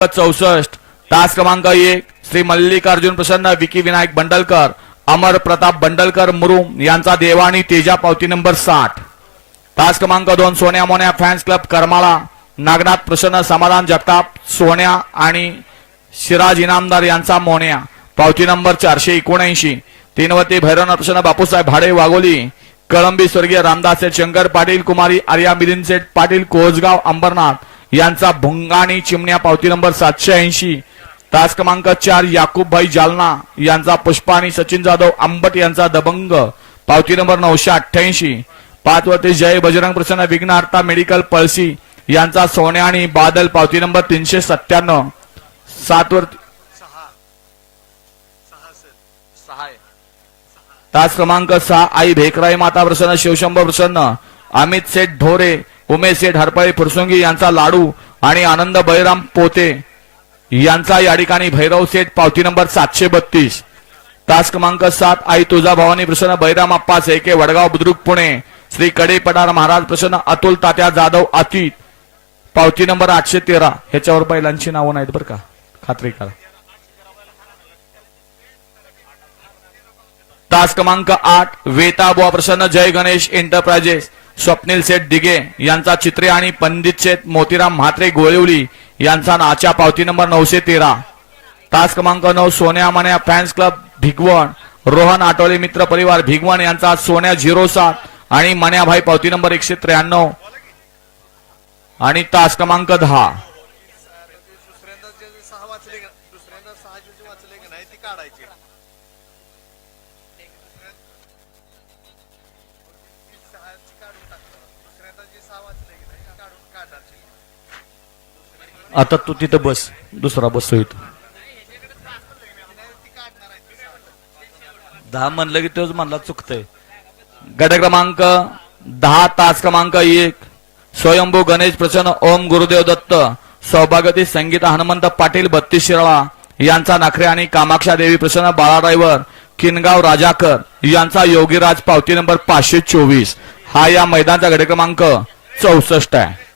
64 तास क्रमांक 1 श्री मल्लिकार्जुन प्रसन्न विकी विनायक बंडलकर अमर प्रताप बंडलकर मुरुम यांचा देवाणी तेजा पावती नंबर 60। तास क्रमांक 2 सोन्या मोन्या फॅन्स क्लब करमाळा नागनाथ प्रसन्न समाधान जगताप सोन्या आणि शिराज इनामदार यांचा मोन्या पावती नंबर 479। तीनवती भैरवनाथ प्रसन्न बापूसाहेब भाडे वाघोली कळंबी स्वर्गीय रामदास सेठ शंकर पाटील कुमारी आर्या मिलिंद सेठ पाटील कोसगाव अंबरनाथ यांचा भुंगाणी चिमण्या पावती नंबर 780। तास क्रमांक 4 याकूबभाई जालना यांचा पुष्पा आणि सचिन जाधव आंबट यांचा दबंग पावती नंबर 988। 5 वरती जय बजरंग प्रसन्न विघ्नहर्ता मेडिकल पळशी यांचा सोन्या आणि बादल पावती नंबर 397। 7 वरती तास क्रमांक 6 आई भेकराई माता प्रसन्न शिवशंभर प्रसन्न अमित सेठ ढोरे उमेश सेठ हरपळे फुरसुंगी यांचा लाडू आणि आनंद बळीराम पोते यांचा या ठिकाणी भैरव सेठ पावती नंबर 732। तास क्रमांक 7 आई तुळजा भवानी प्रसन्न बैराम अप्पा सेके वडगाव बुद्रुक पुणे श्री कडे पठार महाराज प्रसन्न अतुल तात्या जाधव अतीत पावती नंबर 813। ह्याच्यावर बैलांची नावं नाहीत बरं का, खात्री करा। तास क्रमांक 8 वेताबुवा प्रसन्न जय गणेश एंटरप्राइजेस स्वप्नील सेठ दिगे यांचा चित्रे आणि पंडित सेठ मोतीराम म्हात्रे गोळिवली यांचा नाच्या पावती नंबर 913। तास क्रमांक 9 सोन्या मन्या फॅन्स क्लब भिगवण रोहन आटोले मित्र परिवार भिगवण यांचा सोन्या 07 आणि मन्याभाई पावती नंबर 193। आणि तास क्रमांक 10 आता तू तिथं बस, दुसरा बसतो इथं 10 म्हणलं की तोच म्हणला चुकतंय। गट क्रमांक 10 तास क्रमांक 1 स्वयंभू गणेश प्रसन्न ओम गुरुदेव दत्त सौभाग्यवती संगीता हनुमंत पाटील 32 शिराळा यांचा नखरे आणि कामाक्षा देवी प्रसन्न बाळा ड्रायव्हर किनगाव राजाकर यांचा योगीराज पावती नंबर 524। हा या मैदानाचा गट क्रमांक 64 आहे।